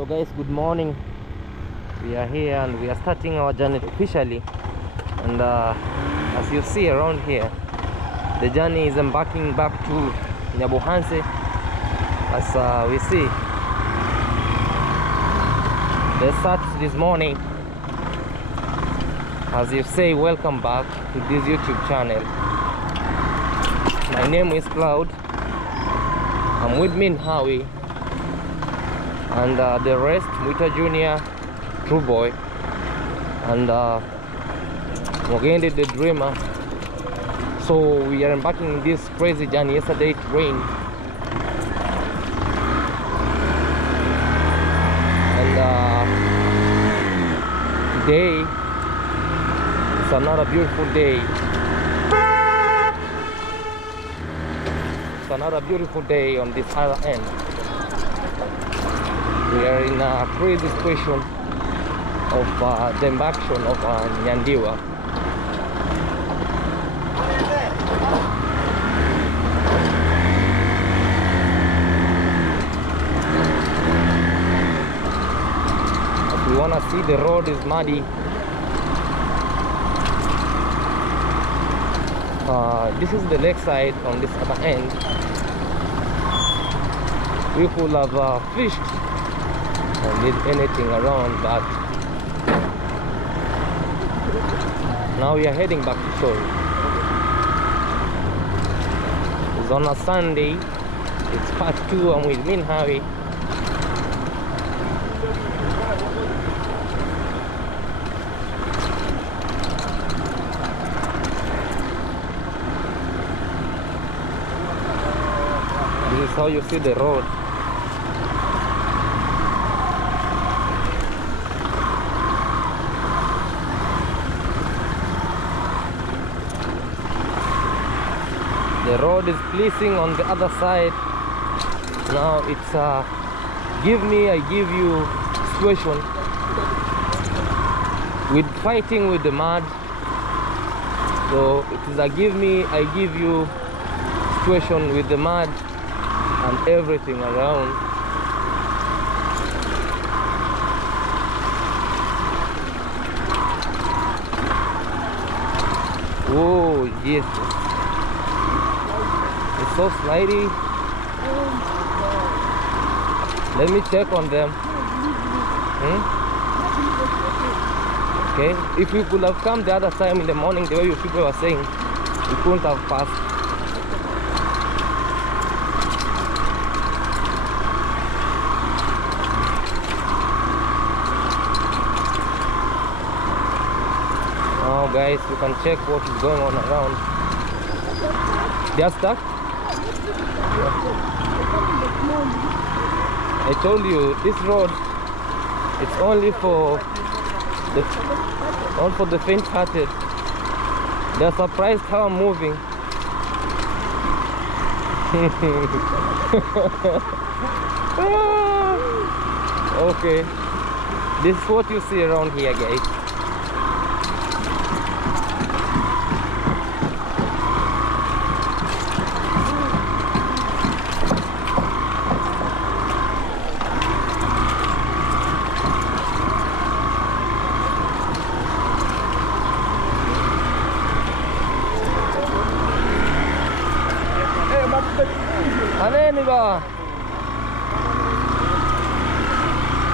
So guys, good morning. We are here and we are starting our journey officially, and as you see around here, the journey is embarking back to Nyabuhanse. As we see the start this morning. As you say, welcome back to this YouTube channel. My name is Claude. I'm with me in Howie, and the rest, Mwita Junior, True Boy, and Mogende the Dreamer. So we are embarking in this crazy journey. Yesterday it rained, and today it's another beautiful day. It's another beautiful day on this other end. We are in a crazy situation of the embarkation of Nyandiwa. If you wanna see, the road is muddy. This is the lakeside on this other end. We could have fished and did anything around, but now we are heading back to shore. It's on a Sunday. It's part 2. I'm with Min Harry. This is how you see the road. The road is pleasing on the other side. Now it's give me, I give you situation with fighting with the mud. So it is a give me, I give you situation with the mud and everything around. Whoa, yes. It's so slidey. Let me check on them. Okay, if we could have come the other time in the morning, the way you people were saying, we couldn't have passed. Now guys, we can check what is going on around. They are stuck? I told you, this road, it's only for the faint-hearted. They're surprised how I'm moving. Okay, this is what you see around here, guys.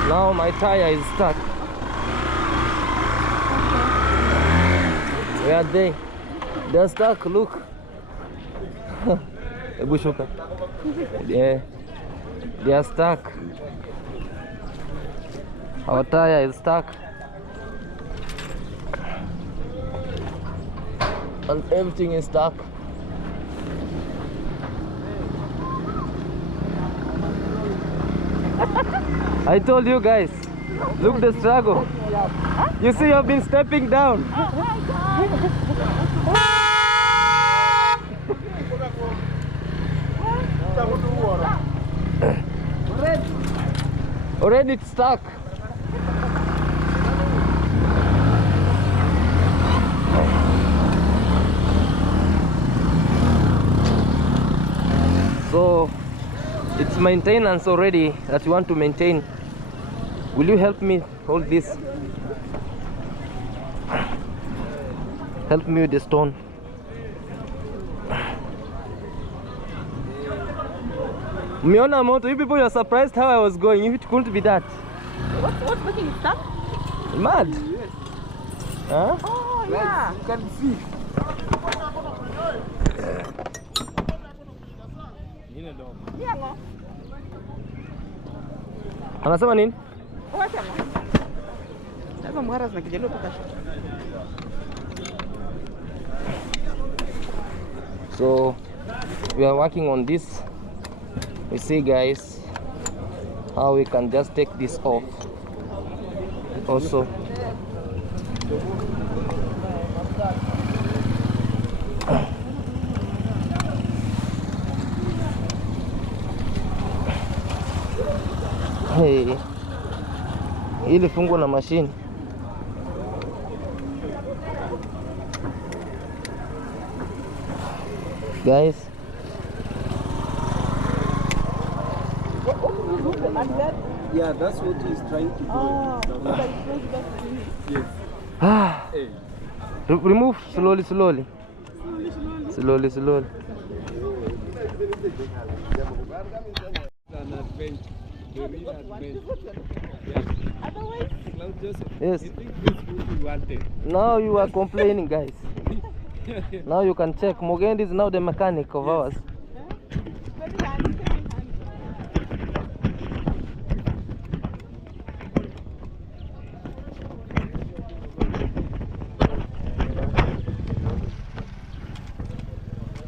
Now my tire is stuck. Where are they? They're stuck, look. Yeah, they are stuck. Our tire is stuck. And everything is stuck. I told you guys, look the struggle. You see, I've been stepping down. Already it's stuck. So it's maintenance already that you want to maintain. Will you help me hold this? Help me with the stone. Miona moto, you people are surprised how I was going. If it couldn't be that. What's making it stuck? Mad. Yes. Huh? Oh, yeah. You can see. Yeah, no. Anasema nini? Wacha mo. Sasa mgara zinakijaliwa paka. So we are working on this. We see, guys, how we can just take this off. Also, hey, ili fungu na machine. Guys, Yeah, that's what he's trying to do. Oh, Yes. ah, Hey. remove slowly, slowly, slowly, slowly. An adventure. The real adventure. Yeah. otherwise, Claude Joseph. Yes. You think this would be wanted? Now you are complaining, guys. Now you can check. Mugendi is now the mechanic of ours. very handy, very handy.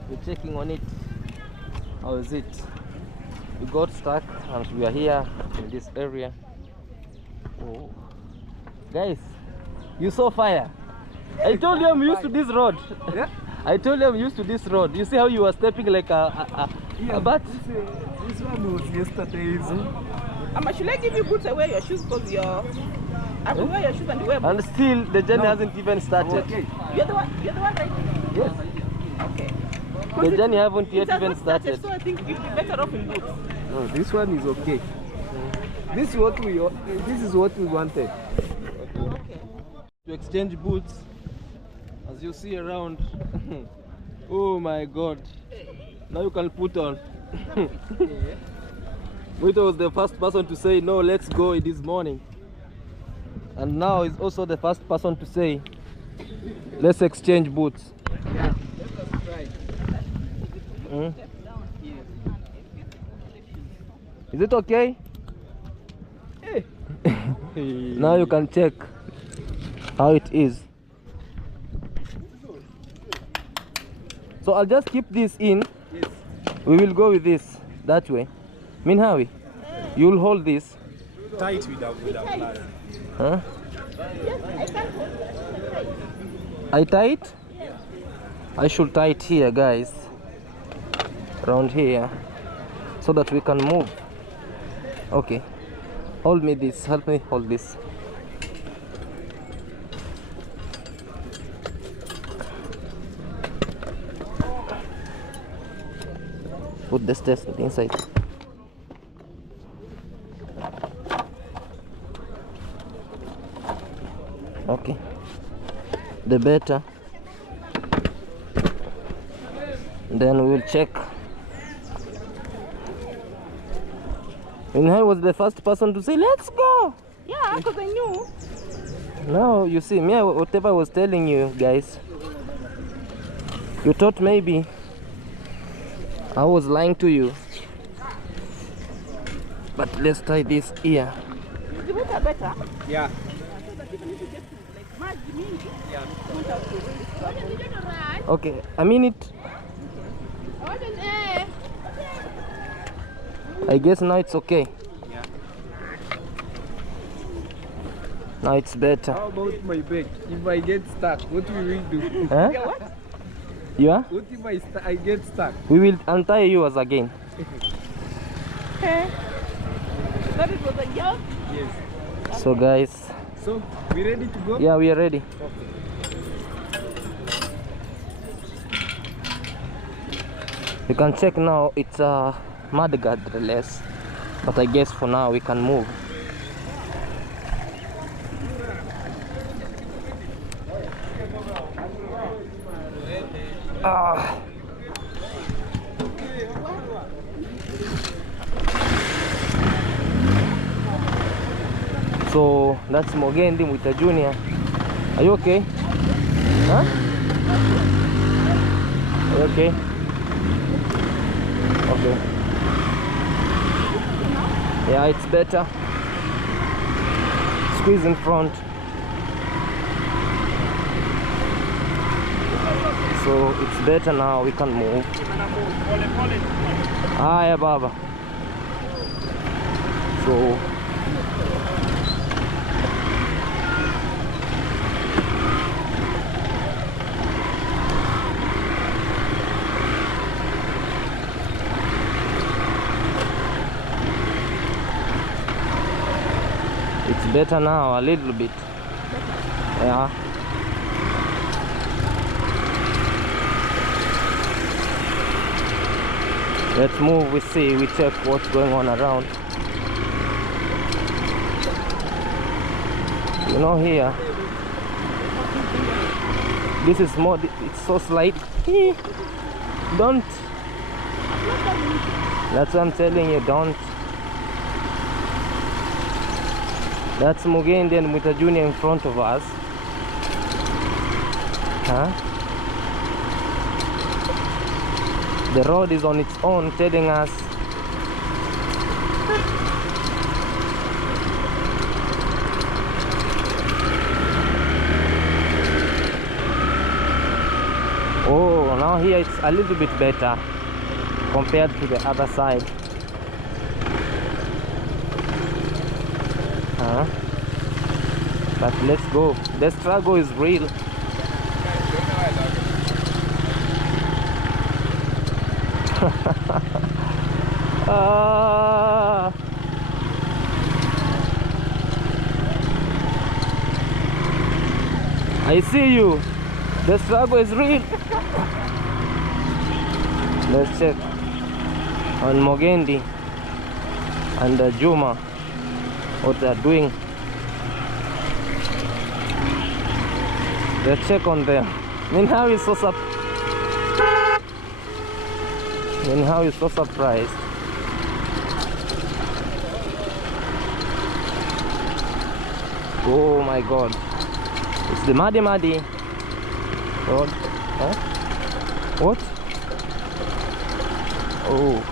We're checking on it. How is it? We got stuck and we are here in this area. Oh. Guys, you saw fire. I told you I'm used to this road. Yeah? I told you I'm used to this road. You see how you were stepping like a bat? This one was yesterday's. Should I give you boots? I wear your shoes because you're. I will wear your shoes and you wear boots. And still the journey hasn't even started. Okay. You're the one right? Yes. Okay. The journey haven't yet It has even not started, started. so I think you'd be better off in boots. No, this one is okay. This is what we wanted. Okay. To exchange boots, as you see around. Oh my god. Now you can put on. Wito was the first person to say no, let's go this morning. And now is also the first person to say let's exchange boots. Yeah, let us try. Mm. Is it okay? Hey. Now you can check how it is. So I'll just keep this in. Yes. We will go with this that way. Minhawi, you'll hold this. Tight without blood. Huh? Yes, I can't hold it. I tie it? I should tie it here, guys. Around here. So that we can move. Okay. Hold me this. Help me hold this. Put the stairs inside. Okay. The better. Then we will check. And I was the first person to say, let's go. Yeah, because I knew. Now you see, me, whatever I was telling you guys, you thought maybe I was lying to you. But let's try this here. The boots are better. Yeah. Okay, a minute. I guess now it's okay. Yeah. Now it's better. How about my bag? If I get stuck, what will we do? Huh? Yeah, what? Yeah? What if I get stuck? We will untie yours again. Okay. That it was a job. Yes. So guys, So, we ready to go? yeah, we are ready. Okay. You can check now, it's a mudguard less, but I guess for now we can move. Ah. So that's Mogendi with a junior. Are you okay? Huh? Are you okay? Okay. Yeah, it's better. Squeeze in front. So it's better now, we can move. Ah, yeah, Baba. So it's better now, a little bit. Yeah. Let's move, we see, we check what's going on around. You know, here, this is more, it's so slight. Don't. That's what I'm telling you, don't. That's Mugendi and with a junior in front of us. Huh? The road is on its own, telling us oh, now here it's a little bit better compared to the other side. Huh? But let's go. The struggle is real. Ah. I see you. The struggle is real. Let's check on Mogendi and Juma what they're doing. Let's check on them. Minhawi is so surprised. Oh my God. It's the Madi. What? Huh? What? Oh.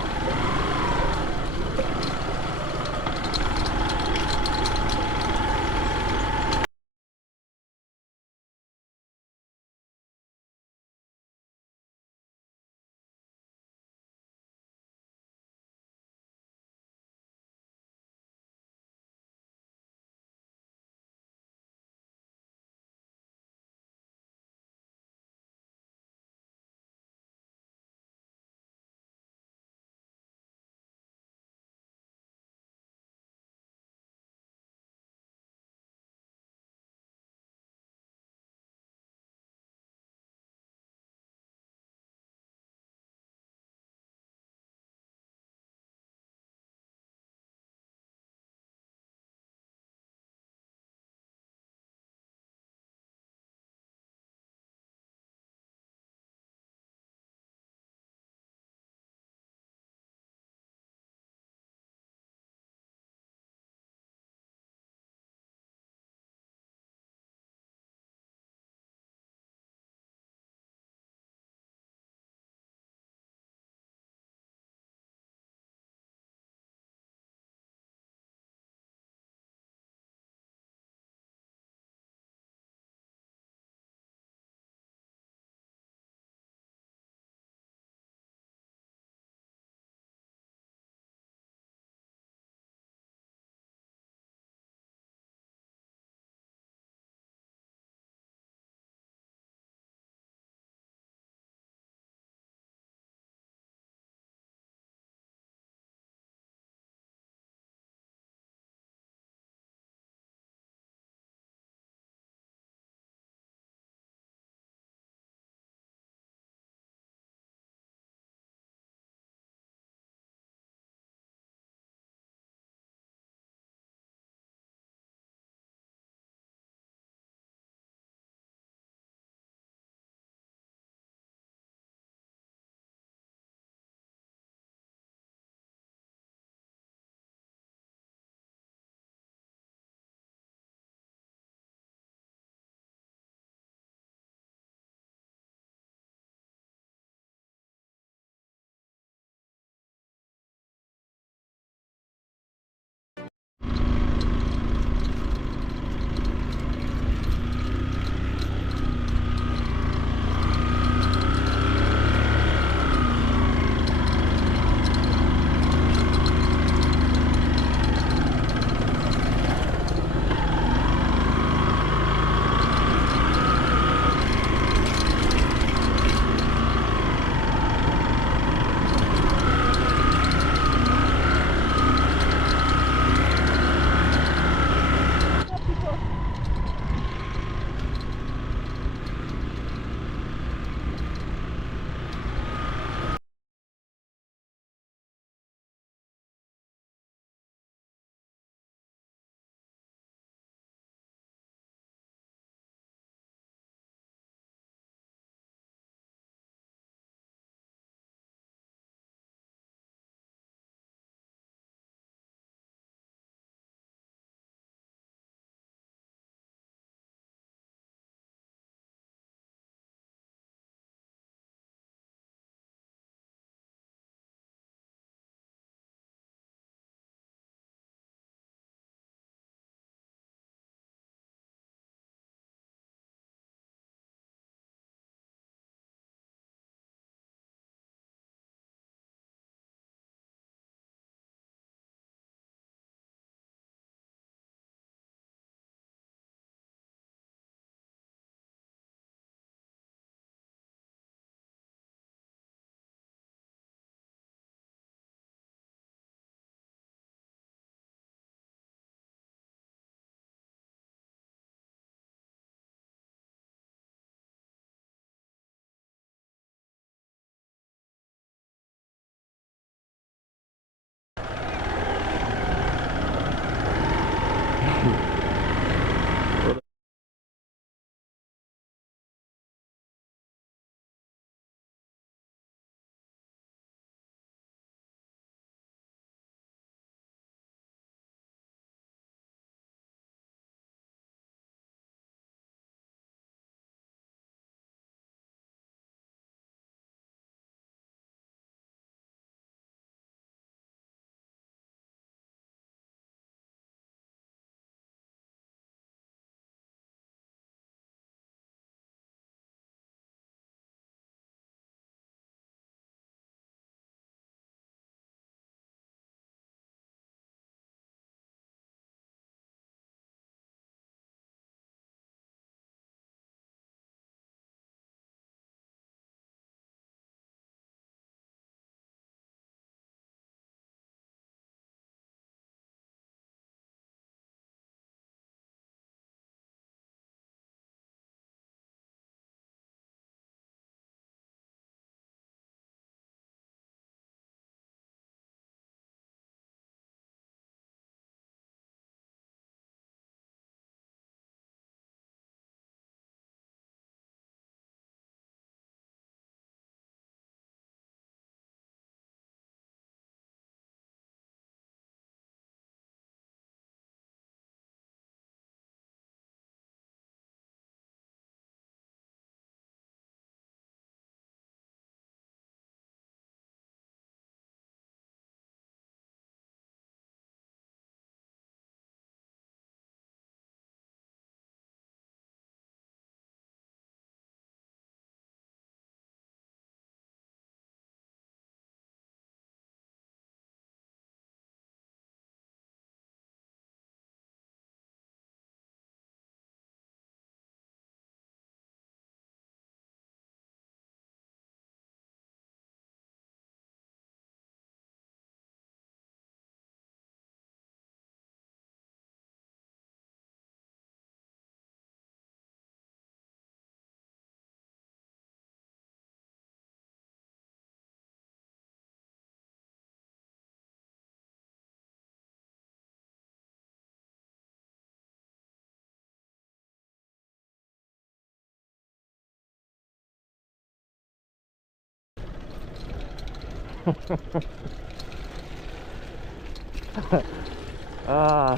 Ah,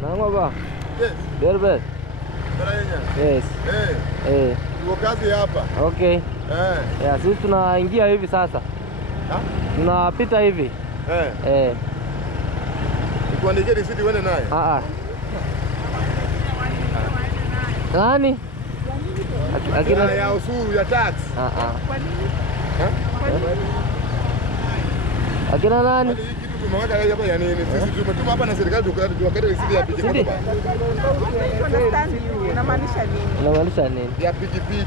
Nangwa ba? Yes. Berbet. Baranya. Yes. Tuko kazi hapa. Okay. Yeah, sisi tunaingia hivi sasa. Ha? Tunapita hivi. Nikuandikie risiti uende naye. Nani? Akina ya ushuru ya tax. Kwa nini? Akina nani? Hii kitu tumeweka hapa ya nini? Sisi tumetuma hapa na serikali tukakata risiti ya pikipiki. Unamaanisha nini? Unamaanisha nini? Ya pikipiki.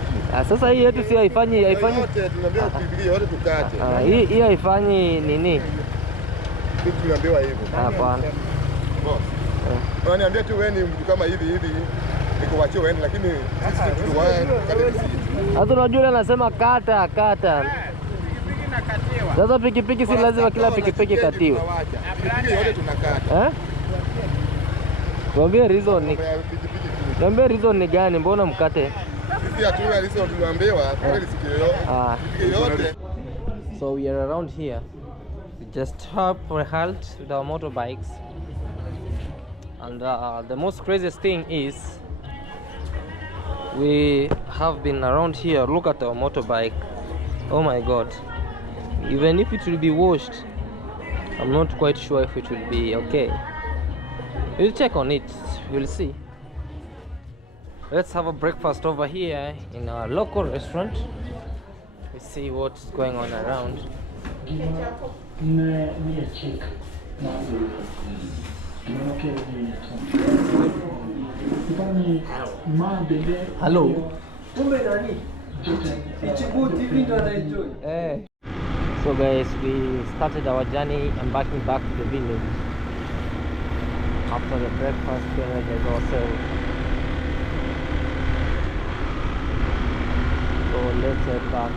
Sasa hii yetu si haifanyi yote tunaambiwa pikipiki yote tukate. Hii haifanyi nini? Sisi tunaambiwa hivyo. Hapana. Boss. Wananiambia tu wewe ni mtu kama hivi nikuachie wewe lakini sisi tukakata risiti. Hata unajua yule anasema kata. Pikipiki nakatiwa. Sasa pikipiki si lazima kila pikipiki katiwe. Pikipiki yote tunakata. Tuambie reason ni. Tuambie reason ni gani? Mbona mkate? Sisi hatuna reason tuliambiwa kwa risiti yote. So we are around here. We just stop for a halt with our motorbikes. And the most craziest thing is we have been around here. Look at our motorbike. Oh my god. Even if it will be washed, I'm not quite sure if it will be okay. We'll check on it. We'll see. Let's have a breakfast over here in our local restaurant. We see what's going on around. Hello. So guys, we started our journey embarking back to the village. After the breakfast, we energized ourselves. So let's head back.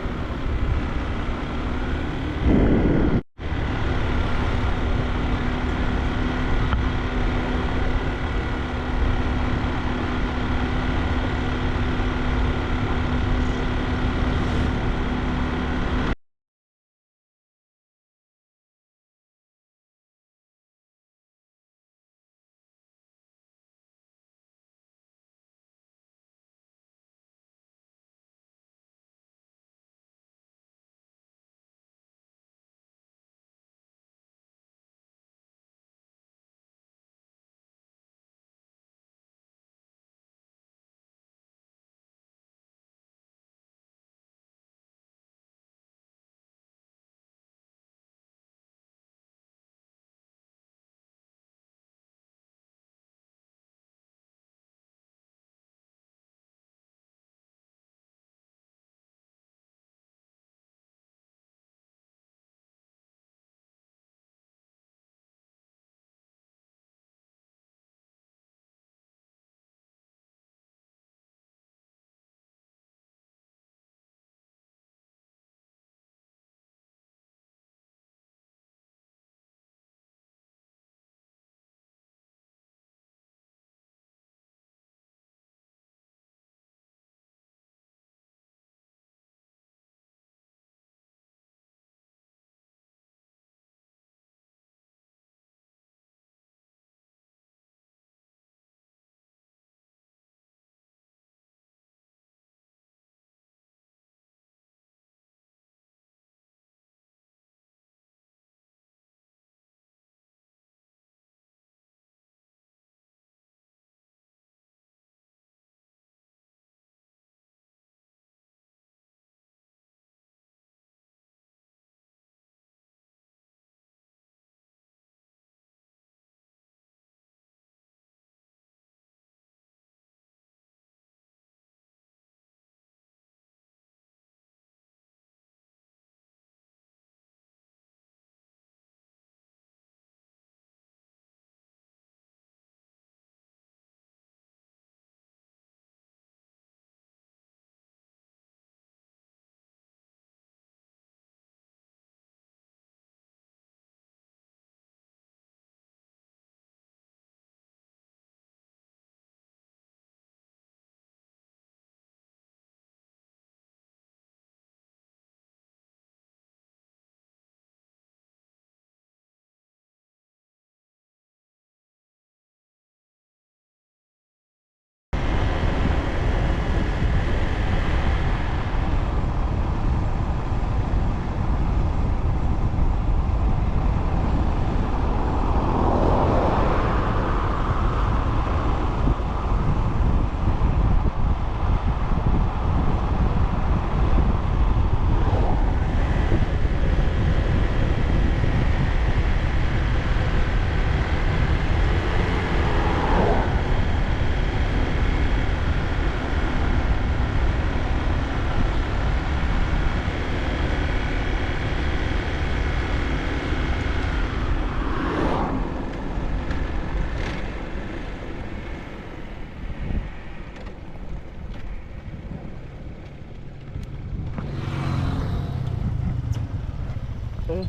Guys,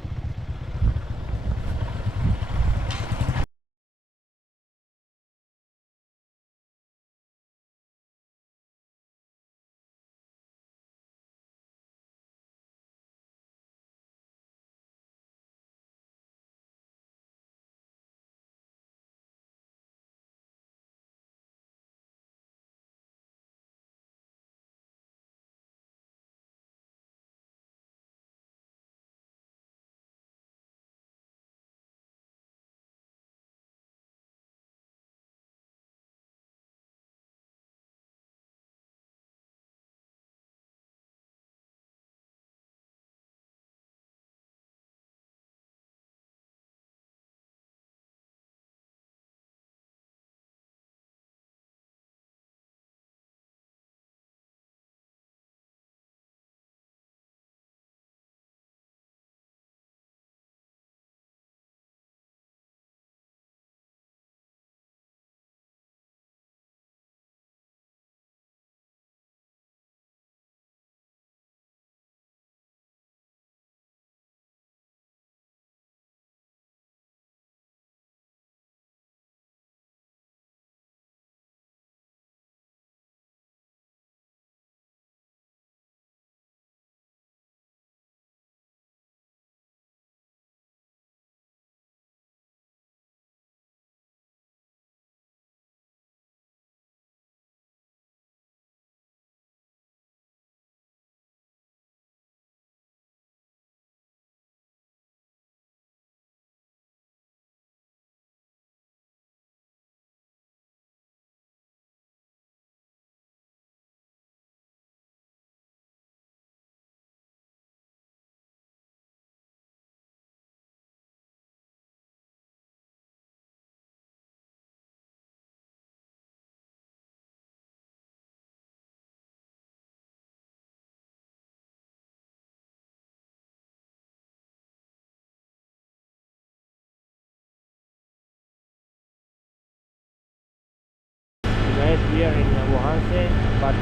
we are in Wuhanse, but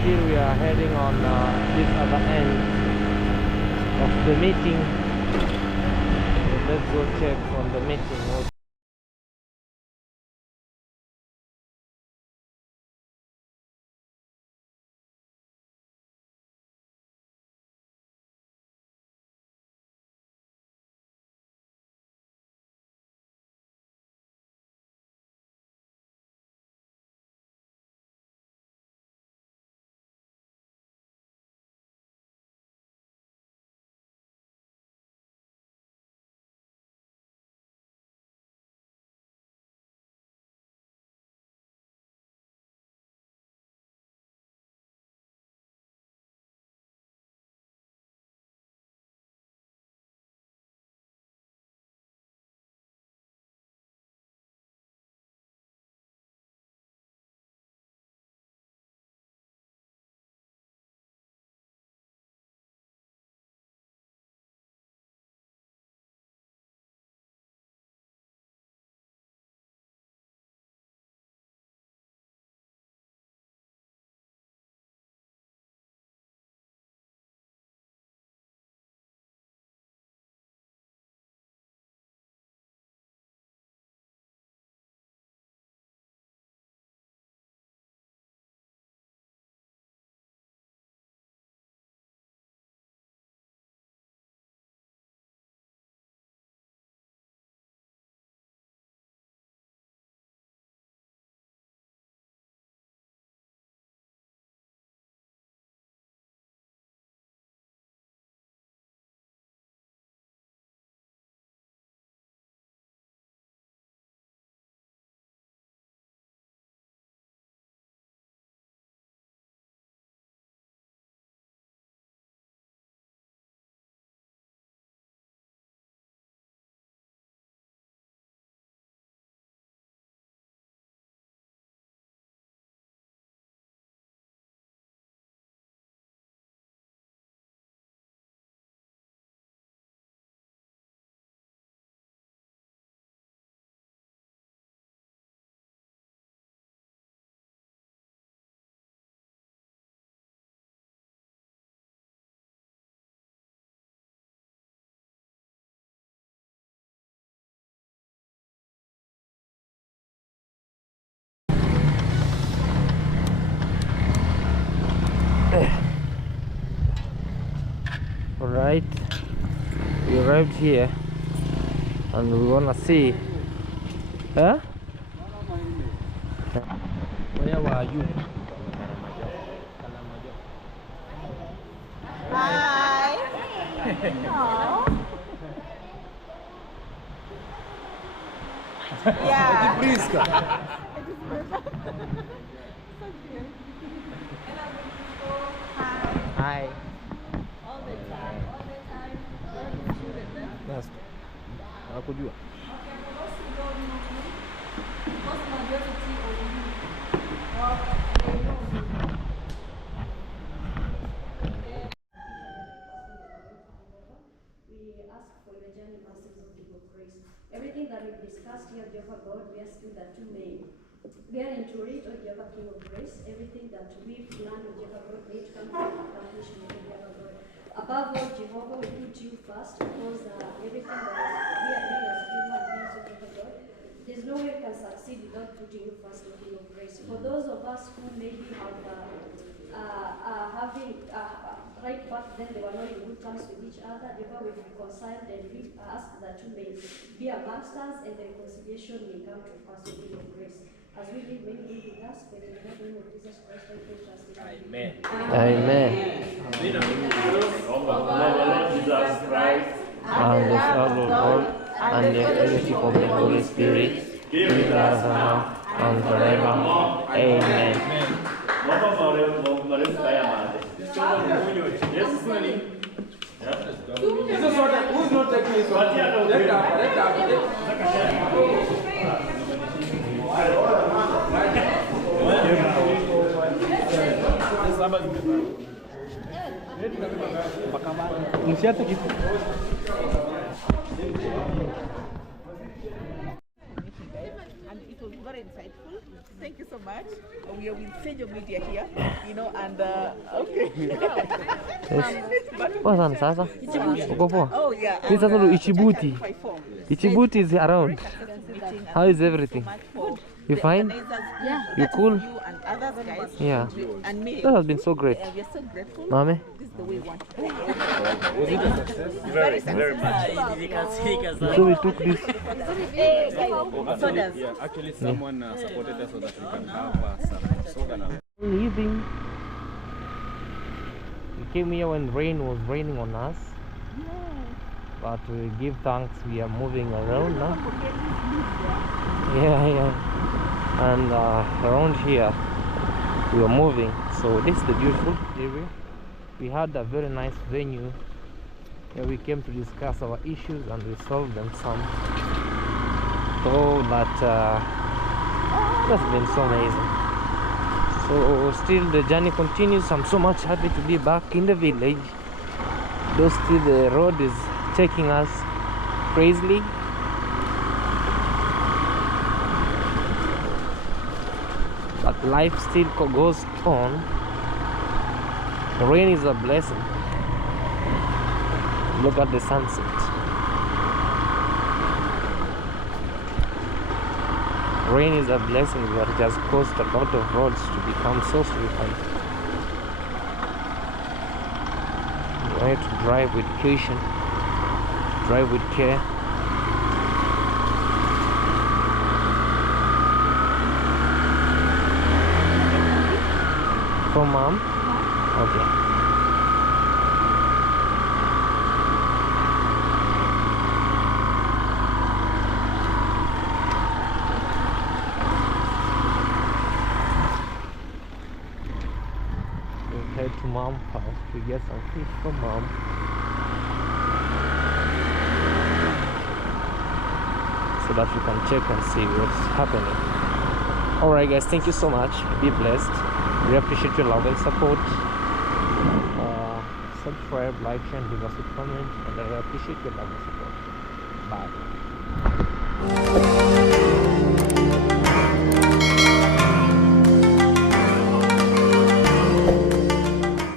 still we are heading on this other end of the meeting. So let's go check on the meeting. Alright, we arrived here and we wanna see. Huh? Where were you? Hi. Yeah. Hi. Yes. Nakujua. We ask for your journey mercies of the grace. Everything that we've discussed here, Jehovah God, we ask you that you may get into it, O Jehovah King of grace. Everything that we've planned, O Jehovah God, may it come to accomplishment, O Jehovah God. Above all, Jehovah, we put you first because everything that we are doing as human beings, O Jehovah God, there's no way we can succeed without putting you first, O King of grace. For those of us who maybe have having right back then they were not in good terms with each other, therefore we've reconciled and we ask that you may be amongst us and the reconciliation may come to us, O King of grace. As we live, may you be with us, but in the name of Jesus Christ, we pray, trust in you. Amen. Amen. Of our Lord Jesus Christ, And the love of God and the fellowship of the Holy Spirit be with us now and forevermore. Amen. Who's not taking this one? And it was very insightful. Thank you so much. We are with Sendwave Media here, and okay. Poa sasa. Uko poa? Oh yeah. This is also Ichibuti. Ichibuti is around. How is everything? You fine? Yeah. You cool? You and others guys. Yeah. And me. That has been so great. We are so grateful. Mame? This is the way we want to do it. Was it a success? very much. So we took this. Sodas. Yeah, actually someone supported us so that we can have some soda now. Leaving. We came here when rain was raining on us. But we give thanks we are moving around now. Yeah. And around here we are moving. So this is the beautiful area. We had a very nice venue where we came to discuss our issues and resolve them some. So that's been so amazing. So still the journey continues. I'm so much happy to be back in the village. Though still the road is taking us crazily. But life still goes on. The rain is a blessing. Look at the sunset. Rain is a blessing, but it has caused a lot of roads to become so slippery. You need to drive with caution, drive with care. From mom? Okay. We'll head to mom's house to get some fish from mom. So that we can check and see what's happening. Alright guys, thank you so much. Be blessed. We appreciate your love and support. Subscribe, like, share, and leave us a comment. And I appreciate your love and support. Bye.